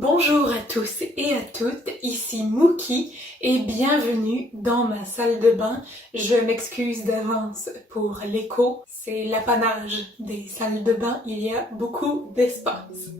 Bonjour à tous et à toutes, ici Mookie et bienvenue dans ma salle de bain. Je m'excuse d'avance pour l'écho, c'est l'apanage des salles de bain, il y a beaucoup d'espace.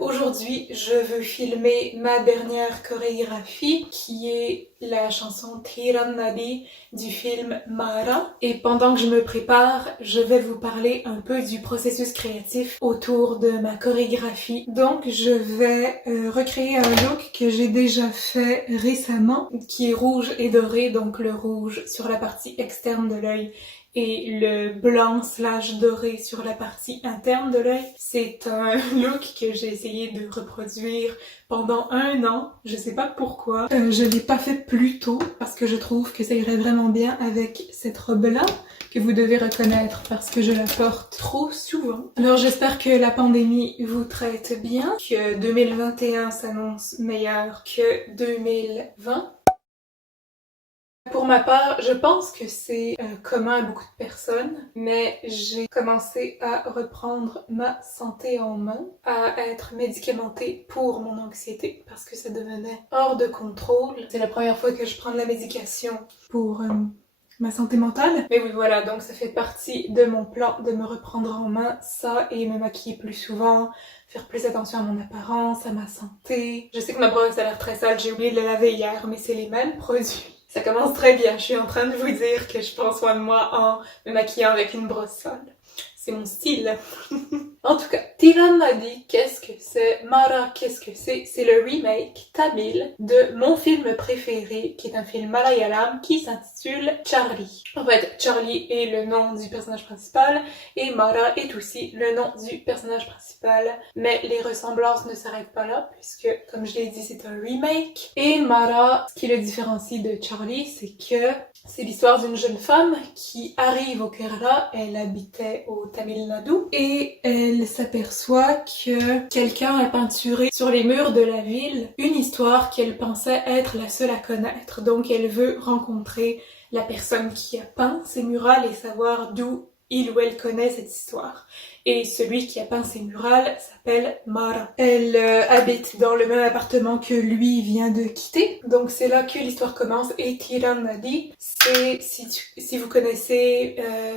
Aujourd'hui, je veux filmer ma dernière chorégraphie qui est la chanson Tiran Nadi du film Mara. Et pendant que je me prépare, je vais vous parler un peu du processus créatif autour de ma chorégraphie. Donc, je vais recréer un look que j'ai déjà fait récemment, qui est rouge et doré, donc le rouge sur la partie externe de l'œil et le blanc / doré sur la partie interne de l'œil. C'est un look que j'ai essayé de reproduire pendant 1 an. Je sais pas pourquoi. Je l'ai pas fait plus tôt parce que je trouve que ça irait vraiment bien avec cette robe-là que vous devez reconnaître parce que je la porte trop souvent. Alors j'espère que la pandémie vous traite bien, que 2021 s'annonce meilleur que 2020. Pour ma part, je pense que c'est commun à beaucoup de personnes, mais j'ai commencé à reprendre ma santé en main, à être médicamentée pour mon anxiété parce que ça devenait hors de contrôle. C'est la première fois que je prends de la médication pour ma santé mentale. Mais oui, voilà, donc ça fait partie de mon plan de me reprendre en main, ça, et me maquiller plus souvent, faire plus attention à mon apparence, à ma santé. Je sais que ma brosse a l'air très sale, j'ai oublié de la laver hier, mais c'est les mêmes produits. Ça commence très bien, je suis en train de vous dire que je prends soin de moi en me maquillant avec une brosse sale. C'est mon style. En tout cas, Tiran Nadi, qu'est-ce que c'est? Mara, qu'est-ce que c'est? C'est le remake tamil de mon film préféré, qui est un film malayalam qui s'intitule Charlie. En fait, Charlie est le nom du personnage principal et Mara est aussi le nom du personnage principal. Mais les ressemblances ne s'arrêtent pas là, puisque, comme je l'ai dit, c'est un remake. Et Mara, ce qui le différencie de Charlie, c'est que c'est l'histoire d'une jeune femme qui arrive au Kerala, elle habitait au Tamil Nadu, et elle s'aperçoit que quelqu'un a peinturé sur les murs de la ville une histoire qu'elle pensait être la seule à connaître. Donc elle veut rencontrer la personne qui a peint ces murales et savoir d'où il ou elle connaît cette histoire. Et celui qui a peint ces murales s'appelle Mara. Elle habite dans le même appartement que lui vient de quitter. Donc c'est là que l'histoire commence. Et Tiran Nadi, c'est, si vous connaissez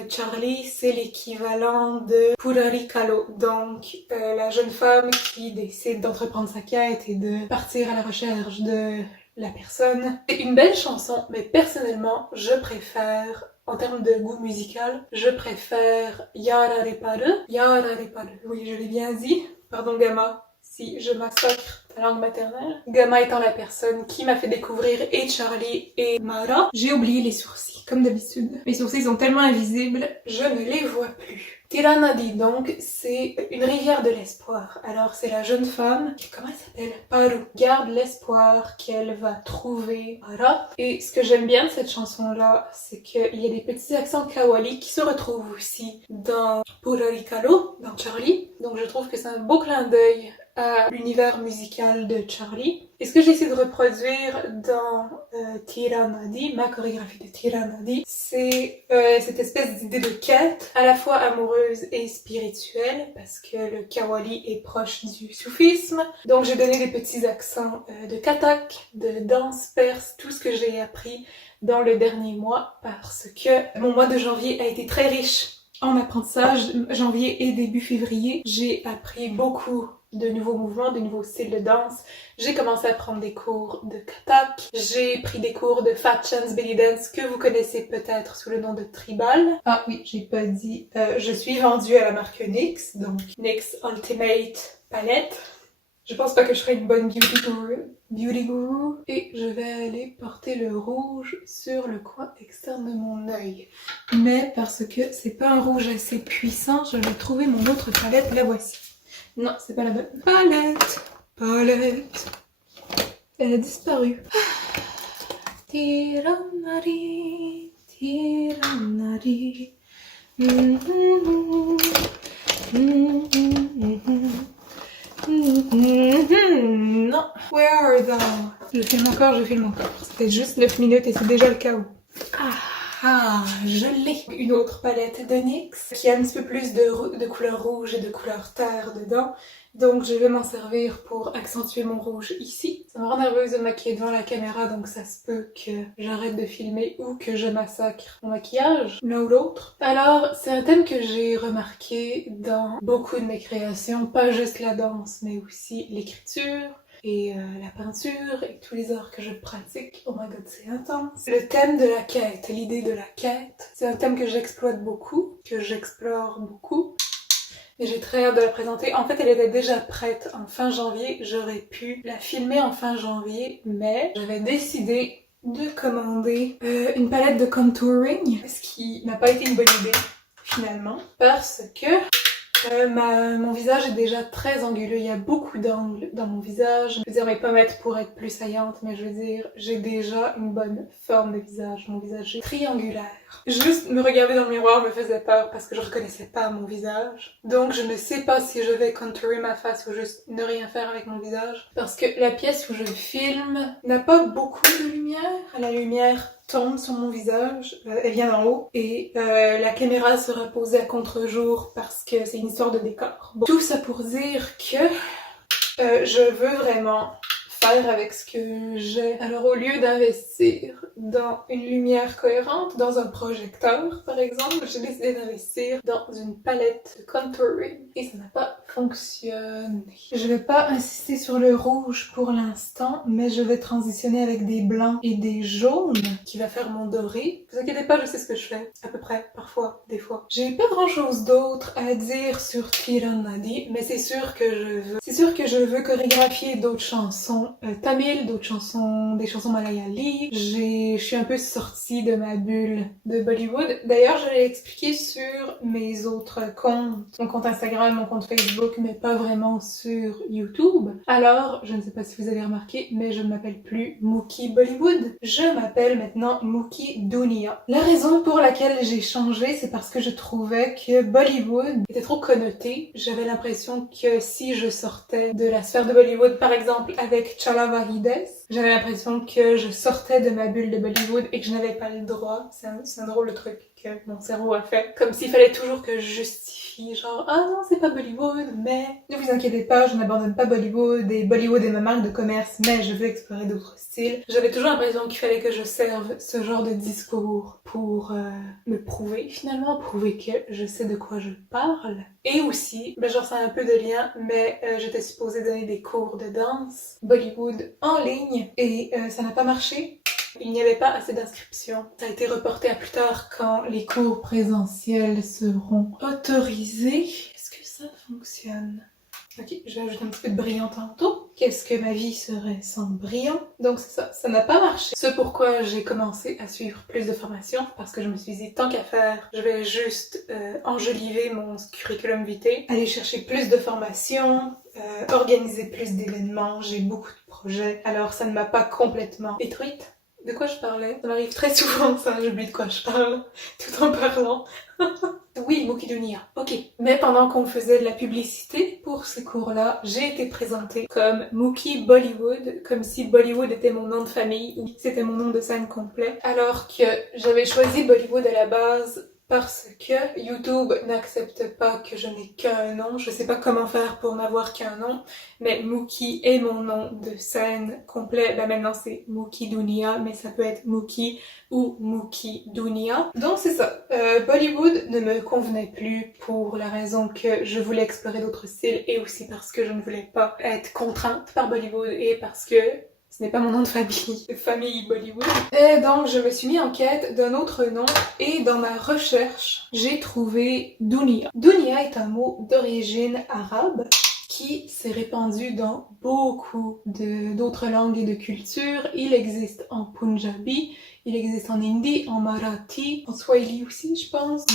Charlie, c'est l'équivalent de Purari Kalo. Donc la jeune femme qui décide d'entreprendre sa quête et de partir à la recherche de la personne. C'est une belle chanson, mais personnellement, je préfère, en termes de goût musical, je préfère Yarare Paru. Yarare Paru, oui, je l'ai bien dit. Pardon Gamma, si je massacre ta langue maternelle. Gamma étant la personne qui m'a fait découvrir et Charlie et Mara. J'ai oublié les sourcils, comme d'habitude. Mes sourcils sont tellement invisibles, je ne les vois plus. Tiran Nadi, donc, c'est une rivière de l'espoir. Alors, c'est la jeune femme, comment elle s'appelle? Paru, garde l'espoir qu'elle va trouver Mara. Et ce que j'aime bien de cette chanson-là, c'est qu'il y a des petits accents kawali qui se retrouvent aussi dans Purari Kalo, dans Charlie. Donc, je trouve que c'est un beau clin d'œil à l'univers musical de Charlie. Et ce que j'ai essayé de reproduire dans Tiran Nadi, ma chorégraphie de Tiran Nadi, c'est cette espèce d'idée de quête, à la fois amoureuse et spirituelle, parce que le Qawwali est proche du soufisme. Donc j'ai donné des petits accents de Kathak, de danse perse, tout ce que j'ai appris dans le dernier mois, parce que mon mois de janvier a été très riche en apprentissage. Janvier et début février, j'ai appris beaucoup de nouveaux mouvements, de nouveaux styles de danse. J'ai commencé à prendre des cours de Kathak. J'ai pris des cours de Fat Chance Belly Dance que vous connaissez peut-être sous le nom de Tribal. Ah oui, j'ai pas dit. Je suis vendue à la marque NYX, donc NYX Ultimate Palette. Je pense pas que je serai une bonne beauty guru. Et je vais aller porter le rouge sur le coin externe de mon œil. Mais parce que c'est pas un rouge assez puissant, je vais trouver mon autre palette, la voici. Non, c'est pas la bonne. Palette. Elle a disparu. Tiran Nadi, Tiran Nadi. Non. Where are thou? Je filme encore, je filme encore. C'était juste 9 minutes et c'est déjà le chaos. Ah, je l'ai! Une autre palette de NYX qui a un petit peu plus de couleur rouge et de couleur terre dedans. Donc je vais m'en servir pour accentuer mon rouge ici. Ça me rend nerveuse de me maquiller devant la caméra, donc ça se peut que j'arrête de filmer ou que je massacre mon maquillage, l'un ou l'autre. Alors, c'est un thème que j'ai remarqué dans beaucoup de mes créations, pas juste la danse, mais aussi l'écriture, et la peinture et tous les arts que je pratique. Oh my god, c'est intense. Le thème de la quête, l'idée de la quête, c'est un thème que j'exploite beaucoup, que j'explore beaucoup. Et j'ai très hâte de la présenter. En fait, elle était déjà prête en fin janvier. J'aurais pu la filmer en fin janvier, mais j'avais décidé de commander une palette de contouring, ce qui n'a pas été une bonne idée finalement, parce que mon visage est déjà très anguleux, il y a beaucoup d'angles dans mon visage. Je veux dire, mes pommettes pourraient être plus saillantes, mais je veux dire, j'ai déjà une bonne forme de visage. Mon visage est triangulaire. Juste me regarder dans le miroir me faisait peur parce que je reconnaissais pas mon visage. Donc je ne sais pas si je vais contourer ma face ou juste ne rien faire avec mon visage. Parce que la pièce où je filme n'a pas beaucoup de lumière. La lumière tombe sur mon visage, elle vient d'en haut, et la caméra sera posée à contre-jour parce que c'est une histoire de décor. Bon, tout ça pour dire que je veux vraiment faire avec ce que j'ai. Alors au lieu d'investir dans une lumière cohérente, dans un projecteur par exemple, j'ai décidé d'investir dans une palette de contouring et ça n'a pas fonctionné. Je vais pas insister sur le rouge pour l'instant, mais je vais transitionner avec des blancs et des jaunes qui va faire mon doré. Vous inquiétez pas, je sais ce que je fais, à peu près, parfois, des fois. J'ai pas grand chose d'autre à dire sur Tiran Nadi, mais c'est sûr que je veux chorégraphier d'autres chansons tamil, d'autres chansons, des chansons malayali. Je suis un peu sortie de ma bulle de Bollywood. D'ailleurs, je l'ai expliqué sur mes autres comptes, mon compte Instagram, mon compte Facebook, mais pas vraiment sur YouTube. Alors, je ne sais pas si vous avez remarqué, mais je ne m'appelle plus Mookie Bollywood. Je m'appelle maintenant Mookie Dunia. La raison pour laquelle j'ai changé, c'est parce que je trouvais que Bollywood était trop connoté. J'avais l'impression que si je sortais de la sphère de Bollywood, par exemple avec Chala Vahides, j'avais l'impression que je sortais de ma bulle de Bollywood et que je n'avais pas le droit. C'est un drôle de truc que mon cerveau a fait. Comme s'il fallait toujours que je justifie, genre « Ah non, c'est pas Bollywood, mais... » Ne vous inquiétez pas, je n'abandonne pas Bollywood, et Bollywood est ma marque de commerce, mais je veux explorer d'autres styles. J'avais toujours l'impression qu'il fallait que je serve ce genre de discours pour me prouver, finalement, prouver que je sais de quoi je parle. Et aussi, genre ça a un peu de lien, mais j'étais supposée donner des cours de danse Bollywood en ligne, et ça n'a pas marché. Il n'y avait pas assez d'inscriptions. Ça a été reporté à plus tard quand les cours présentiels seront autorisés. Est-ce que ça fonctionne? Ok, je vais ajouter un petit peu de brillant tantôt. Qu'est-ce que ma vie serait sans brillant? Donc c'est ça n'a pas marché. C'est pourquoi j'ai commencé à suivre plus de formations, parce que je me suis dit, tant qu'à faire, je vais juste enjoliver mon curriculum vitae, aller chercher plus de formations, organiser plus d'événements, j'ai beaucoup de projets. Alors ça ne m'a pas complètement détruite. De quoi je parlais? Ça m'arrive très souvent ça, j'oublie de quoi je parle, tout en parlant. Oui, Mookie Dunia, ok. Mais pendant qu'on faisait de la publicité pour ces cours-là, j'ai été présentée comme Mookie Bollywood, comme si Bollywood était mon nom de famille ou c'était mon nom de scène complet, alors que j'avais choisi Bollywood à la base parce que YouTube n'accepte pas que je n'ai qu'un nom. Je sais pas comment faire pour n'avoir qu'un nom, mais Mookie est mon nom de scène complet. Ben maintenant c'est Mookie Dunia, mais ça peut être Mookie ou Mookie Dunia. Donc c'est ça. Bollywood ne me convenait plus pour la raison que je voulais explorer d'autres styles et aussi parce que je ne voulais pas être contrainte par Bollywood et parce que ce n'est pas mon nom de famille Bollywood. Et donc je me suis mis en quête d'un autre nom et dans ma recherche, j'ai trouvé Dunia. Dunia est un mot d'origine arabe qui s'est répandu dans beaucoup d'autres langues et de cultures. Il existe en Punjabi, il existe en hindi, en marathi, en swahili aussi je pense.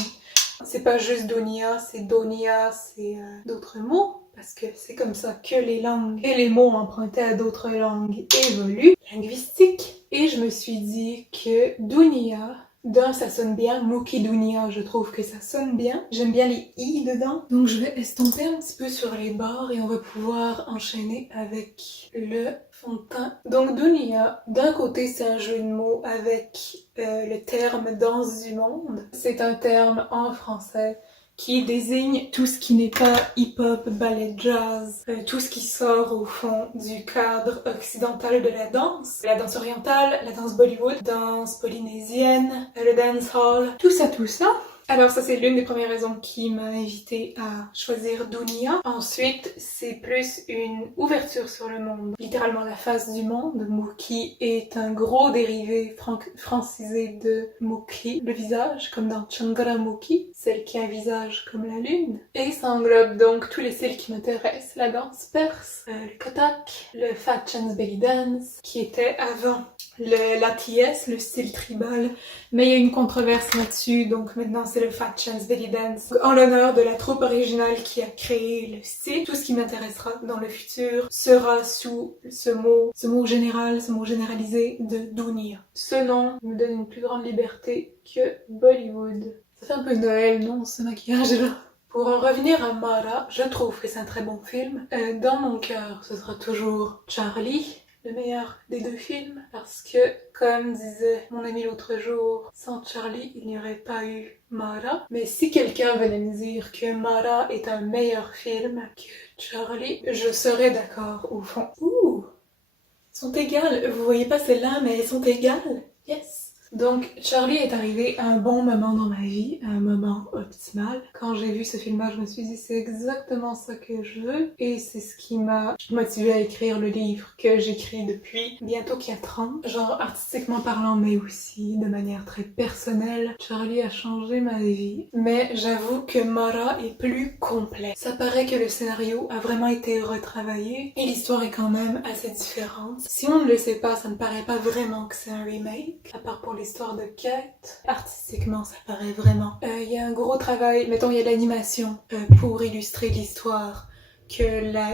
C'est pas juste Dunia, c'est Donia, c'est d'autres mots. Parce que c'est comme ça que les langues et les mots empruntés à d'autres langues évoluent. Linguistique. Et je me suis dit que Dunia D'un, ça sonne bien, Mookie Dunia, je trouve que ça sonne bien. J'aime bien les i dedans. Donc je vais estomper un petit peu sur les bords et on va pouvoir enchaîner avec le fond de teint. Donc Dunia, d'un côté c'est un jeu de mots avec le terme danse du monde. C'est un terme en français qui désigne tout ce qui n'est pas hip-hop, ballet, jazz, tout ce qui sort au fond du cadre occidental de la danse orientale, la danse Bollywood, danse polynésienne, le dancehall, tout ça, tout ça. Alors ça c'est l'une des premières raisons qui m'a invitée à choisir Dunia. Ensuite, c'est plus une ouverture sur le monde, littéralement la face du monde. Mookie est un gros dérivé francisé de Mukhi, le visage, comme dans Chandramukhi, celle qui a un visage comme la lune. Et ça englobe donc tous les styles qui m'intéressent, la danse perse, le Kathak, le Fat Chance Belly Dance, qui était avant l'ATS, le style tribal, mais il y a une controverse là-dessus, donc maintenant c'est le Fat Chance Belly Dance, en l'honneur de la troupe originale qui a créé le style. Tout ce qui m'intéressera dans le futur sera sous ce mot général, ce mot généralisé de Dunia. Ce nom me donne une plus grande liberté que Bollywood. Ça fait un peu Noël, non, ce maquillage-là? Pour en revenir à Mara, je trouve que c'est un très bon film. Dans mon cœur, ce sera toujours Charlie, le meilleur des deux films, parce que, comme disait mon ami l'autre jour, sans Charlie, il n'y aurait pas eu Mara. Mais si quelqu'un venait me dire que Mara est un meilleur film que Charlie, je serais d'accord au fond. Ouh! Elles sont égales. Vous voyez pas celles-là, mais elles sont égales. Yes! Donc, Charlie est arrivé à un bon moment dans ma vie, à un moment optimal. Quand j'ai vu ce film-là, je me suis dit c'est exactement ça que je veux et c'est ce qui m'a motivée à écrire le livre que j'écris depuis bientôt 4 ans. Genre artistiquement parlant, mais aussi de manière très personnelle. Charlie a changé ma vie. Mais j'avoue que Mara est plus complet. Ça paraît que le scénario a vraiment été retravaillé et l'histoire est quand même assez différente. Si on ne le sait pas, ça ne paraît pas vraiment que c'est un remake, à part pour l'histoire de Kate. Artistiquement, ça paraît vraiment. Il y a un gros travail, mettons, il y a l'animation pour illustrer l'histoire que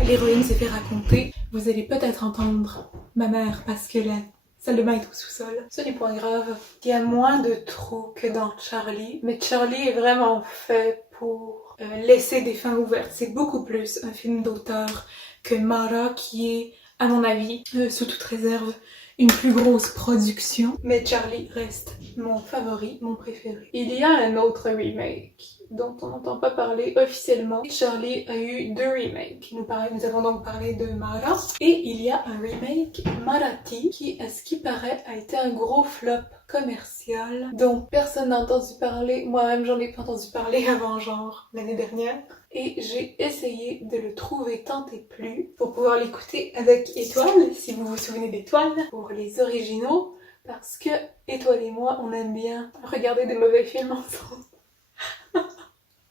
l'héroïne s'est fait raconter. Vous allez peut-être entendre ma mère parce que la salle de bain est au sous-sol. Ce n'est point grave. Il y a moins de trous que dans Charlie, mais Charlie est vraiment fait pour laisser des fins ouvertes. C'est beaucoup plus un film d'auteur que Mara qui est, à mon avis, sous toute réserve, une plus grosse production, mais Charlie reste mon favori, mon préféré. Il y a un autre remake dont on n'entend pas parler officiellement. Charlie a eu 2 remakes. Nous avons donc parlé de Mara et il y a un remake Marathi qui, à ce qui paraît, a été un gros flop commercial dont personne n'a entendu parler. Moi-même, j'en ai pas entendu parler avant genre l'année dernière. Et j'ai essayé de le trouver tant et plus pour pouvoir l'écouter avec Étoile, si vous vous souvenez d'Étoile, pour les originaux, parce que Étoile et moi, on aime bien regarder des mauvais films ensemble.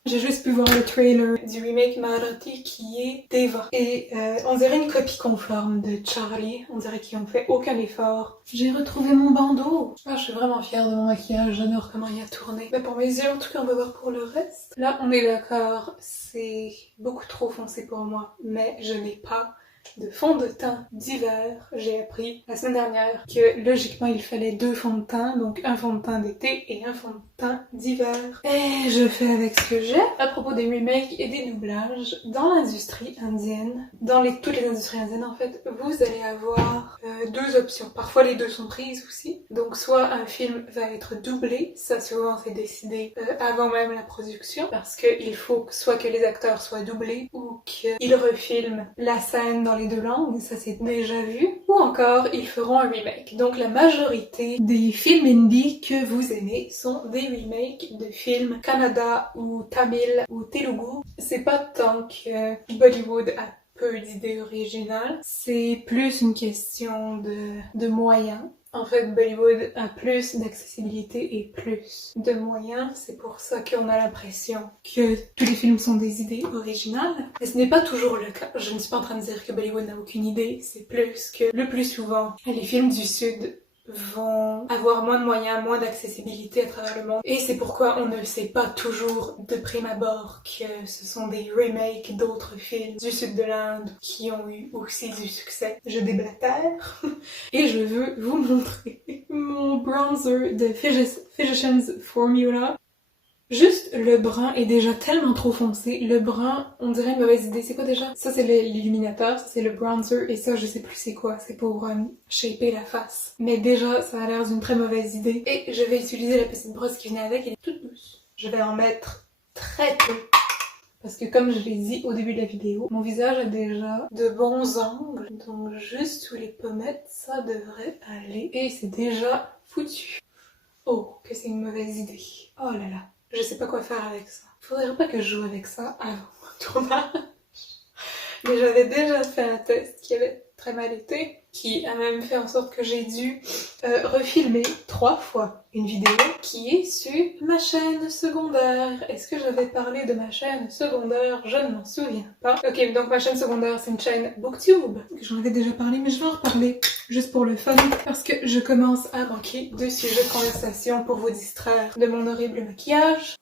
J'ai juste pu voir le trailer du remake Marathi qui est Deva. Et on dirait une copie conforme de Charlie. On dirait qu'ils ont fait aucun effort. J'ai retrouvé mon bandeau. Ah, je suis vraiment fière de mon maquillage. J'adore comment il a tourné. Mais pour mes yeux, en tout cas, on va voir pour le reste. Là, on est d'accord. C'est beaucoup trop foncé pour moi. Mais je n'ai pas de fond de teint d'hiver. J'ai appris la semaine dernière que logiquement il fallait 2 fonds de teint, donc un fond de teint d'été et un fond de teint d'hiver. Et je fais avec ce que j'ai. À propos des remakes et des doublages, dans l'industrie indienne, toutes les industries indiennes en fait, vous allez avoir 2 options. Parfois les 2 sont prises aussi. Donc soit un film va être doublé, ça souvent c'est décidé avant même la production, parce qu'il faut soit que les acteurs soient doublés ou qu'ils refilment la scène dans les 2 langues, ça c'est déjà vu, ou encore ils feront un remake. Donc la majorité des films indie que vous aimez sont des remakes de films kannada ou tamil ou telugu. C'est pas tant que Bollywood a peu d'idées originales, c'est plus une question de moyens. En fait, Bollywood a plus d'accessibilité et plus de moyens. C'est pour ça qu'on a l'impression que tous les films sont des idées originales. Mais ce n'est pas toujours le cas. Je ne suis pas en train de dire que Bollywood n'a aucune idée. C'est plus que, le plus souvent, les films du Sud vont avoir moins de moyens, moins d'accessibilité à travers le monde. Et c'est pourquoi on ne sait pas toujours de prime abord que ce sont des remakes d'autres films du sud de l'Inde qui ont eu aussi du succès. Je déblatère et je veux vous montrer mon bronzer de Physicians Formula. Juste le brun est déjà tellement trop foncé. Le brun, on dirait une mauvaise idée. C'est quoi déjà? Ça c'est l'illuminateur, ça c'est le bronzer et ça je sais plus c'est quoi. C'est pour shaper la face. Mais déjà ça a l'air d'une très mauvaise idée. Et je vais utiliser la petite brosse qui venait avec, elle est toute douce. Je vais en mettre très peu. Parce que comme je l'ai dit au début de la vidéo, mon visage a déjà de bons angles. Donc juste sous les pommettes, ça devrait aller. Et c'est déjà foutu. Oh, que c'est une mauvaise idée. Oh là là. Je sais pas quoi faire avec ça. Faudrait pas que je joue avec ça avant le tournage. Mais j'avais déjà fait un test qui avait très mal été, qui a même fait en sorte que j'ai dû refilmer 3 fois une vidéo qui est sur ma chaîne secondaire. Est-ce que j'avais parlé de ma chaîne secondaire? Je ne m'en souviens pas. Ok, donc ma chaîne secondaire c'est une chaîne Booktube. J'en avais déjà parlé mais je vais en reparler juste pour le fun parce que je commence à manquer de sujets de conversation pour vous distraire de mon horrible maquillage.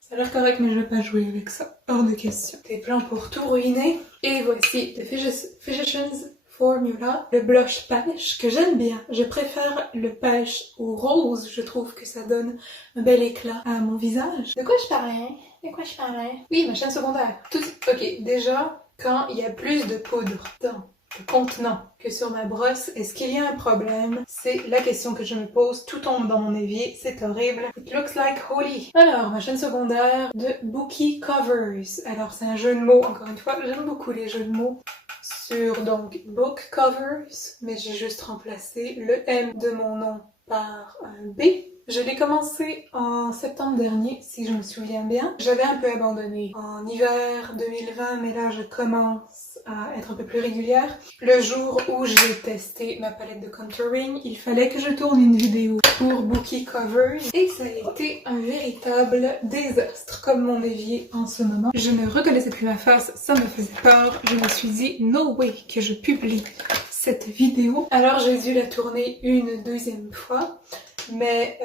Ça a l'air correct, mais je vais pas jouer avec ça. Hors de question. Des plans pour tout ruiner. Et voici The Physicians Formula, le blush pêche que j'aime bien. Je préfère le pêche au rose. Je trouve que ça donne un bel éclat à mon visage. De quoi je parlais? De quoi je parlais? Oui, ma chaîne secondaire. Ok, déjà, quand il y a plus de poudre dans le contenant que sur ma brosse, est-ce qu'il y a un problème? C'est la question que je me pose. Tout tombe dans mon évier, c'est horrible. It looks like holy. Alors, ma chaîne secondaire de Bookie Covers. Alors, c'est un jeu de mots, encore une fois, j'aime beaucoup les jeux de mots. Sur donc Book Covers, mais j'ai juste remplacé le M de mon nom par un B. Je l'ai commencé en septembre dernier, si je me souviens bien. J'avais un peu abandonné en hiver 2020, mais là je commence à être un peu plus régulière. Le jour où j'ai testé ma palette de contouring, il fallait que je tourne une vidéo pour Bookie Covers et ça a été un véritable désastre, comme mon évier en ce moment. Je ne reconnaissais plus ma face, ça me faisait peur. Je me suis dit, no way que je publie cette vidéo. Alors j'ai dû la tourner une deuxième fois. Mais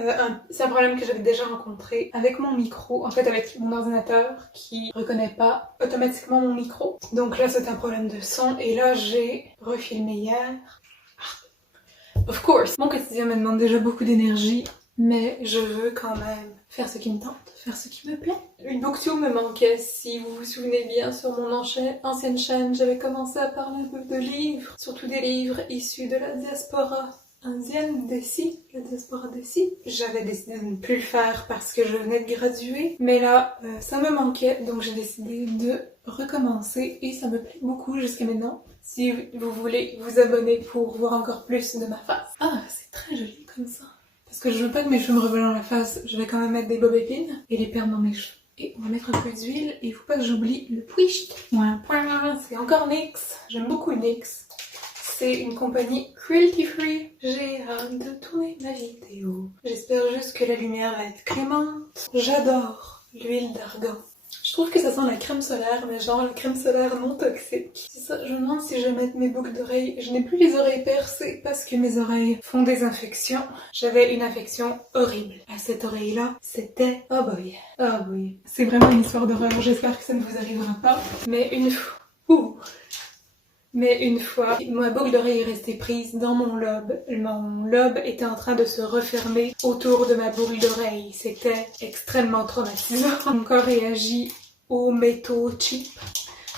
c'est un problème que j'avais déjà rencontré avec mon micro, en fait avec mon ordinateur qui reconnaît pas automatiquement mon micro. Donc là c'est un problème de son et là j'ai refilmé hier. Of course, mon quotidien me demande déjà beaucoup d'énergie, mais je veux quand même faire ce qui me tente, faire ce qui me plaît. Une booktube me manquait, si vous vous souvenez bien, sur mon ancienne chaîne, j'avais commencé à parler un peu de livres, surtout des livres issus de la diaspora indienne d'ici, la diaspora d'ici. J'avais décidé de ne plus le faire parce que je venais de graduer, mais là, ça me manquait, donc j'ai décidé de recommencer et ça me plaît beaucoup jusqu'à maintenant. Si vous voulez vous abonner pour voir encore plus de ma face. Ah, c'est très joli comme ça. Parce que je veux pas que mes cheveux me revolent dans la face, je vais quand même mettre des bobépines et les perles dans mes cheveux. Et on va mettre un peu d'huile et il faut pas que j'oublie le Pwisht. C'est encore NYX, j'aime beaucoup NYX. C'est une compagnie cruelty free. J'ai hâte de tourner ma vidéo. J'espère juste que la lumière va être clémente. J'adore l'huile d'argan. Je trouve que ça sent la crème solaire, mais genre la crème solaire non toxique. C'est ça, je me demande si je vais mettre mes boucles d'oreilles. Je n'ai plus les oreilles percées parce que mes oreilles font des infections. J'avais une infection horrible à cette oreille-là. C'était... oh boy. Oh boy. C'est vraiment une histoire d'horreur. J'espère que ça ne vous arrivera pas. Mais une fois... Mais une fois, ma boucle d'oreille est restée prise dans mon lobe. Mon lobe était en train de se refermer autour de ma boucle d'oreille. C'était extrêmement traumatisant. Mon corps réagit aux métaux cheap.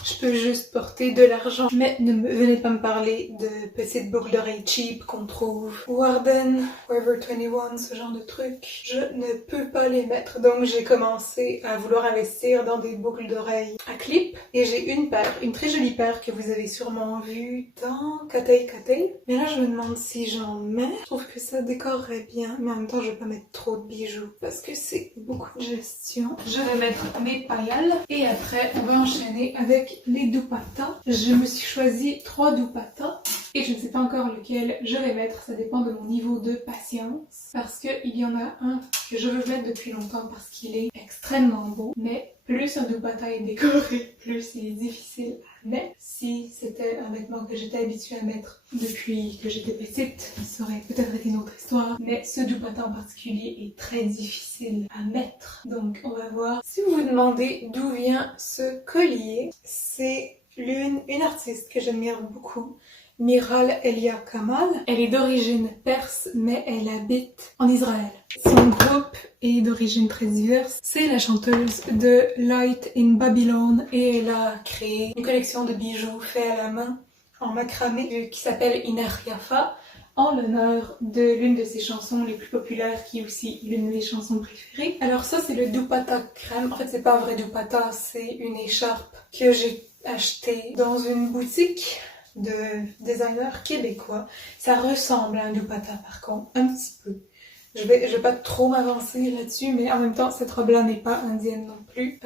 Je peux juste porter de l'argent. Mais ne venez pas me parler de petites boucles d'oreilles cheap qu'on trouve au Warden, Forever 21, ce genre de trucs. Je ne peux pas les mettre. Donc j'ai commencé à vouloir investir dans des boucles d'oreilles à clip. Et j'ai une paire, une très jolie paire que vous avez sûrement vue dans Katei Katei. Mais là je me demande si j'en mets. Je trouve que ça décorerait bien. Mais en même temps je vais pas mettre trop de bijoux parce que c'est beaucoup de gestion. Je vais mettre mes pailles et après on va enchaîner avec les dupattas. Je me suis choisi 3 dupattas et je ne sais pas encore lequel je vais mettre, ça dépend de mon niveau de patience parce qu'il y en a un que je veux mettre depuis longtemps parce qu'il est extrêmement beau, mais plus un dupatta est décoré, plus il est difficile à mettre. Si c'était un vêtement que j'étais habituée à mettre depuis que j'étais petite, ça aurait peut-être été une autre histoire, mais ce dupatta en particulier est très difficile à mettre. Donc on va voir. Si vous vous demandez d'où vient ce collier, c'est une artiste que j'admire beaucoup Miral Elia Kamal. Elle est d'origine perse, mais elle habite en Israël. Son groupe est d'origine très diverse. C'est la chanteuse de Light in Babylon et elle a créé une collection de bijoux faits à la main en macramé qui s'appelle Iner Yafa, en l'honneur de l'une de ses chansons les plus populaires, qui est aussi l'une de mes chansons préférées. Alors ça, c'est le dupatta crème. En fait, c'est pas un vrai dupatta, c'est une écharpe que j'ai achetée dans une boutique de designers québécois. Ça ressemble à un dupatta par contre, un petit peu. Je vais pas trop m'avancer là-dessus, mais en même temps, cette robe-là n'est pas indienne non plus.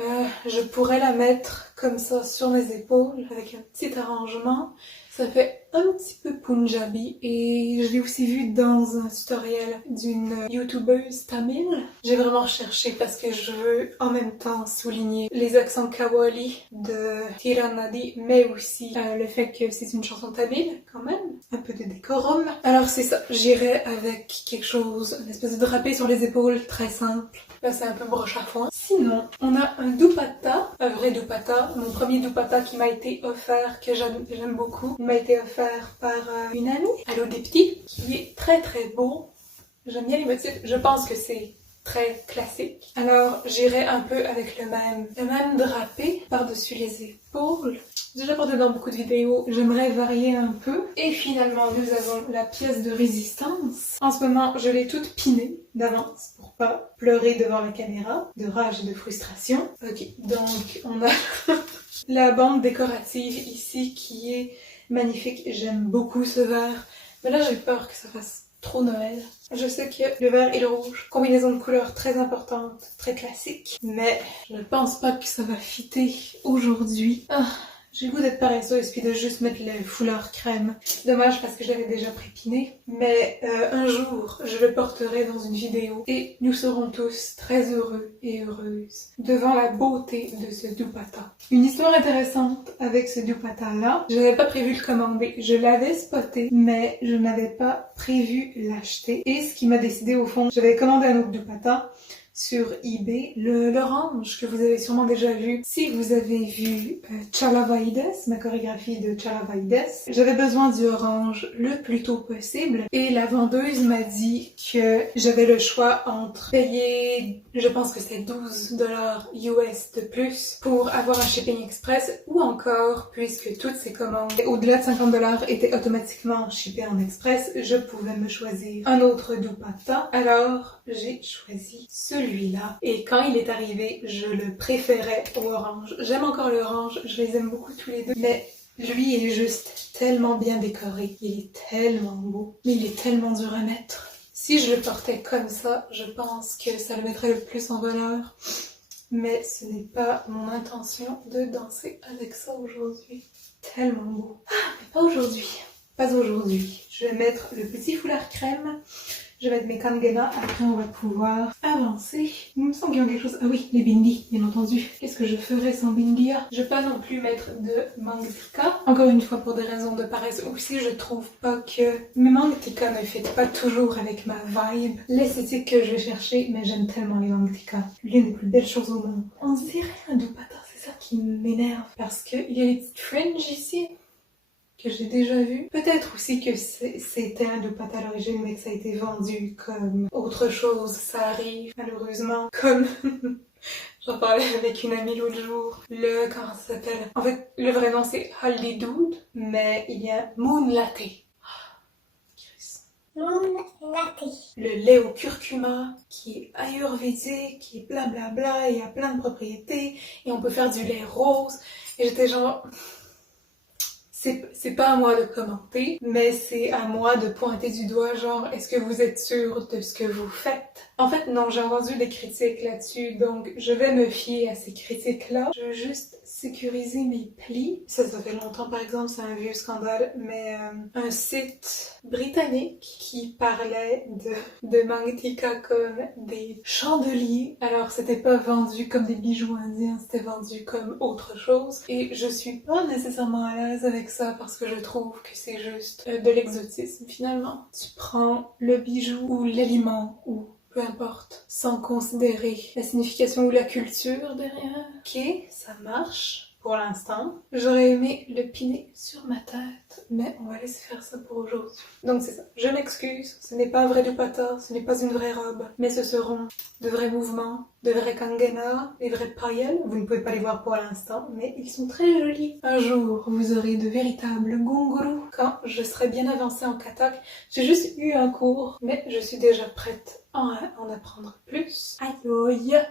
Je pourrais la mettre comme ça sur mes épaules, avec un petit arrangement. Ça fait un petit peu punjabi et je l'ai aussi vu dans un tutoriel d'une youtubeuse tamile. J'ai vraiment recherché parce que je veux en même temps souligner les accents kawali de Tirannadi, mais aussi le fait que c'est une chanson tamile quand même, un peu de décorum. Alors c'est ça, j'irai avec quelque chose, une espèce de drapé sur les épaules très simple. Là c'est un peu broche à foin. Sinon, on a un dupatta, un vrai dupatta, mon premier dupatta qui m'a été offert, que j'aime beaucoup. Il m'a été offert par une amie, Allo des petits, qui est très très beau. J'aime bien les motifs, je pense que c'est très classique. Alors j'irai un peu avec le même drapé par-dessus les épaules. J'ai déjà porté dans beaucoup de vidéos, j'aimerais varier un peu. Et finalement, nous avons la pièce de résistance. En ce moment, je l'ai toute pinée d'avance pour pas pleurer devant la caméra, de rage et de frustration. Ok, donc on a la bande décorative ici qui est magnifique. J'aime beaucoup ce vert, mais là j'ai peur que ça fasse trop Noël. Je sais que le vert et le rouge, combinaison de couleurs très importante, très classique, mais je ne pense pas que ça va fitter aujourd'hui. J'ai le goût d'être paresseuse puis de juste mettre le foulard crème. Dommage parce que je l'avais déjà prépiné. Mais un jour, je le porterai dans une vidéo et nous serons tous très heureux et heureuses devant la beauté de ce dupatta. Une histoire intéressante avec ce dupatta-là, je n'avais pas prévu le commander. Je l'avais spoté, mais je n'avais pas prévu l'acheter. Et ce qui m'a décidé au fond, j'avais commandé un autre dupatta sur eBay, l'orange que vous avez sûrement déjà vu si vous avez vu Chalavaides, ma chorégraphie de Chalavaides. J'avais besoin du orange le plus tôt possible et la vendeuse m'a dit que j'avais le choix entre payer, je pense que c'était $12 US de plus pour avoir un shipping express ou encore, puisque toutes ces commandes au-delà de $50 étaient automatiquement shippées en express, je pouvais me choisir un autre dupatta. Alors j'ai choisi celui-là. Et quand il est arrivé, je le préférais au orange. J'aime encore l'orange, je les aime beaucoup tous les deux. Mais lui est juste tellement bien décoré. Il est tellement beau. Mais il est tellement dur à mettre. Si je le portais comme ça, je pense que ça le mettrait le plus en valeur. Mais ce n'est pas mon intention de danser avec ça aujourd'hui. Tellement beau. Mais pas aujourd'hui. Pas aujourd'hui. Je vais mettre le petit foulard crème. Je vais mettre mes kangena, après on va pouvoir avancer. Il me semble qu'il y a quelque chose... Ah oui, les bindi, bien entendu. Qu'est-ce que je ferais sans bindia? Je vais pas non plus mettre de mangtika. Encore une fois, pour des raisons de paresse. Aussi, je trouve pas que mes mangtika ne fit pas toujours avec ma vibe. L'esthétique que je vais chercher, mais j'aime tellement les mangtika. L'une des plus belles choses au monde. On dirait un dupatta, c'est ça qui m'énerve. Parce qu'il y a les petites fringes ici que j'ai déjà vu. Peut-être aussi que c'était un dupatta à l'origine, mais que ça a été vendu comme autre chose. Ça arrive, malheureusement. Comme... J'en parlais avec une amie l'autre jour. Comment ça s'appelle? En fait, le vrai nom c'est Haldi Doud, mais il y a Moon Latte. Moon Latte. Le lait au curcuma, qui est ayurvédique, qui est blablabla, et a plein de propriétés, et on peut faire du lait rose. Et j'étais genre... C'est pas à moi de commenter, mais c'est à moi de pointer du doigt, genre, est-ce que vous êtes sûr de ce que vous faites? En fait, non, j'ai entendu des critiques là-dessus, donc je vais me fier à ces critiques-là. Je veux juste sécuriser mes plis. Ça fait longtemps, par exemple, c'est un vieux scandale, mais un site britannique qui parlait de mangtika comme des chandeliers. Alors, c'était pas vendu comme des bijoux indiens, c'était vendu comme autre chose. Et je suis pas nécessairement à l'aise avec ça parce que je trouve que c'est juste de l'exotisme finalement. Tu prends le bijou ou l'aliment ou peu importe, sans considérer la signification ou la culture derrière. Ok, ça marche. pour l'instant. J'aurais aimé le piner sur ma tête, mais on va laisser faire ça pour aujourd'hui. Donc c'est ça, je m'excuse, ce n'est pas un vrai dupatta, ce n'est pas une vraie robe, mais ce seront de vrais mouvements, de vrais kangena, des vrais païels. Vous ne pouvez pas les voir pour l'instant, mais ils sont très jolis. Un jour, vous aurez de véritables gunguru quand je serai bien avancée en katak. J'ai juste eu un cours, mais je suis déjà prête à en apprendre plus. Aïe aïe!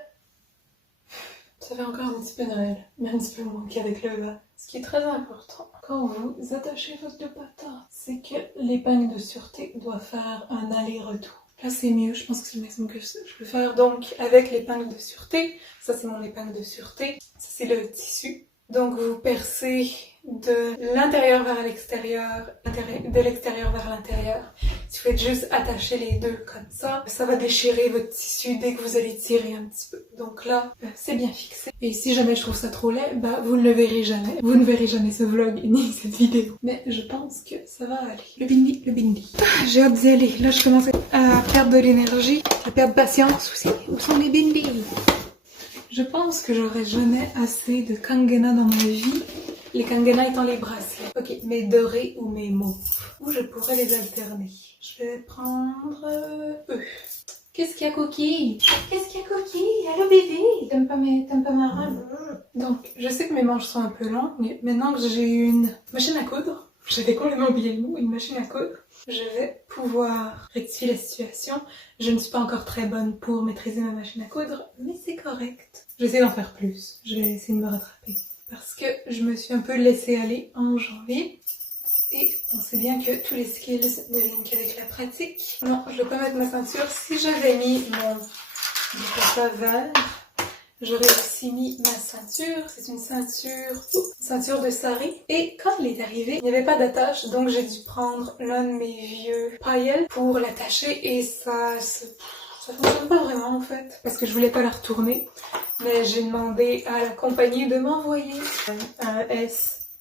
Ça fait encore un petit peu Noël, mais un petit peu moins qu'avec le bas. Ce qui est très important quand vous attachez votre dupatta, c'est que l'épingle de sûreté doit faire un aller-retour. Là c'est mieux, je pense que c'est le maximum que je peux faire. Donc avec l'épingle de sûreté, ça c'est mon épingle de sûreté, ça c'est le tissu. Donc vous percez de l'intérieur vers l'extérieur, de l'extérieur vers l'intérieur. Si vous faites juste attacher les deux comme ça va déchirer votre tissu dès que vous allez tirer un petit peu. Donc là, c'est bien fixé. Et si jamais je trouve ça trop laid, vous ne le verrez jamais. Vous ne verrez jamais ce vlog ni cette vidéo. Mais je pense que ça va aller. Le bindi, le bindi. J'ai hâte d'y aller. Là, je commence à perdre de l'énergie, à perdre patience aussi. Où sont mes bindis? Je pense que j'aurai jamais assez de kangena dans ma vie. Les kangena étant les bracelets. Ok, mes dorés ou mes mauves. Ou je pourrais les alterner. Je vais prendre eux. Qu'est-ce qu'il y a, Coquille? Qu'est-ce qu'il y a, Coquille? Allô, bébé? T'aimes pas ma robe? Donc, je sais que mes manches sont un peu longues, mais maintenant que j'ai une machine à coudre, j'avais complètement oublié le mot, une machine à coudre, je vais pouvoir rectifier la situation. Je ne suis pas encore très bonne pour maîtriser ma machine à coudre, mais c'est correct. J'essaie d'en faire plus. Je vais essayer de me rattraper. Parce que je me suis un peu laissée aller en janvier. Et on sait bien que tous les skills ne viennent qu'avec la pratique. Non, je ne vais pas mettre ma ceinture. Si j'avais mis mon dupatta vert, j'aurais aussi mis ma ceinture. C'est une ceinture de sari. Et quand elle est arrivée, il n'y avait pas d'attache. Donc j'ai dû prendre l'un de mes vieux païels pour l'attacher. Et ça fonctionne pas vraiment en fait. Parce que je voulais pas la retourner. Mais j'ai demandé à la compagnie de m'envoyer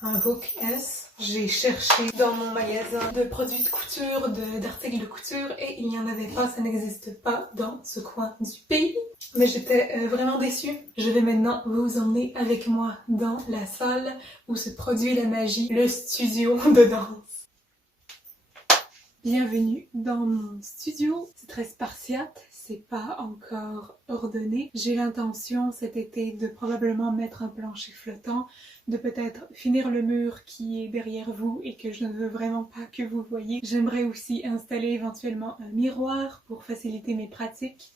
un hook S. J'ai cherché dans mon magasin de produits de couture, d'articles de couture et il n'y en avait pas, ça n'existe pas dans ce coin du pays. Mais j'étais vraiment déçue. Je vais maintenant vous emmener avec moi dans la salle où se produit la magie, le studio de danse. Bienvenue dans mon studio. C'est très spartiate, c'est pas encore ordonné. J'ai l'intention cet été de probablement mettre un plancher flottant, de peut-être finir le mur qui est derrière vous et que je ne veux vraiment pas que vous voyez. J'aimerais aussi installer éventuellement un miroir pour faciliter mes pratiques.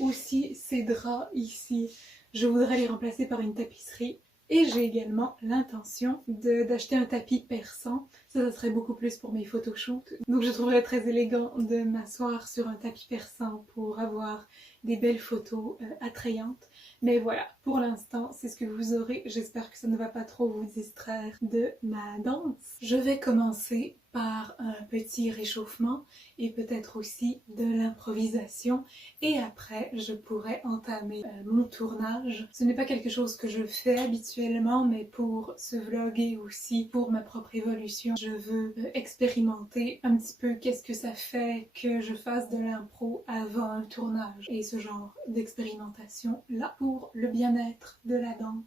Aussi ces draps ici, je voudrais les remplacer par une tapisserie. Et j'ai également l'intention d'acheter un tapis persan. Ça serait beaucoup plus pour mes photoshoots. Donc je trouverais très élégant de m'asseoir sur un tapis persan pour avoir des belles photos attrayantes. Mais voilà, pour l'instant, c'est ce que vous aurez. J'espère que ça ne va pas trop vous distraire de ma danse. Je vais commencer par un petit réchauffement et peut-être aussi de l'improvisation. Et après, je pourrais entamer mon tournage. Ce n'est pas quelque chose que je fais habituellement, mais pour ce vlog et aussi pour ma propre évolution, je veux expérimenter un petit peu qu'est-ce que ça fait que je fasse de l'impro avant un tournage. Et ce genre d'expérimentation là pour le bien-être de la danse.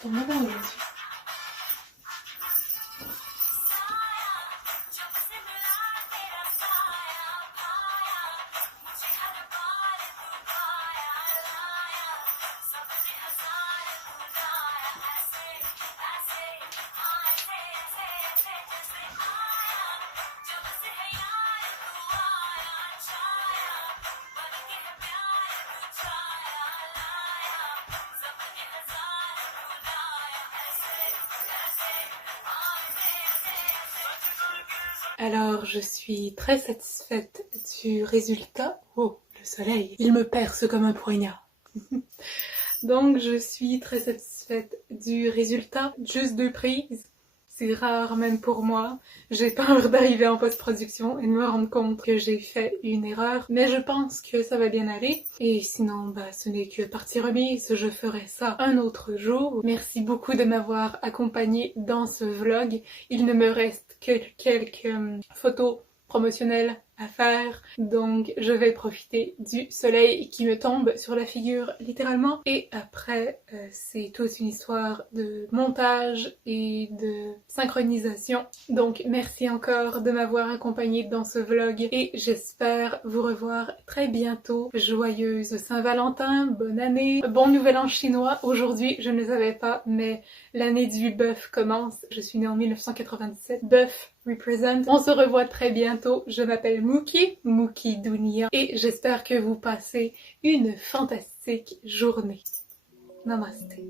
ton moment aujourd'hui. Alors, je suis très satisfaite du résultat. Oh, le soleil, il me perce comme un poignard. Donc, je suis très satisfaite du résultat. Juste 2 prises. C'est rare même pour moi. J'ai peur d'arriver en post-production et de me rendre compte que j'ai fait une erreur. Mais je pense que ça va bien aller. Et sinon, ce n'est que partie remise. Je ferai ça un autre jour. Merci beaucoup de m'avoir accompagnée dans ce vlog. Il ne me reste que quelques photos promotionnelles à faire, donc je vais profiter du soleil qui me tombe sur la figure littéralement, et après c'est toute une histoire de montage et de synchronisation. Donc merci encore de m'avoir accompagnée dans ce vlog et j'espère vous revoir très bientôt. Joyeuse Saint-Valentin, bonne année, bon nouvel an chinois. Aujourd'hui je ne le savais pas, mais l'année du bœuf commence. Je suis née en 1997, bœuf represent. On se revoit très bientôt. Je m'appelle Mookie Dunia, et j'espère que vous passez une fantastique journée. Namasté.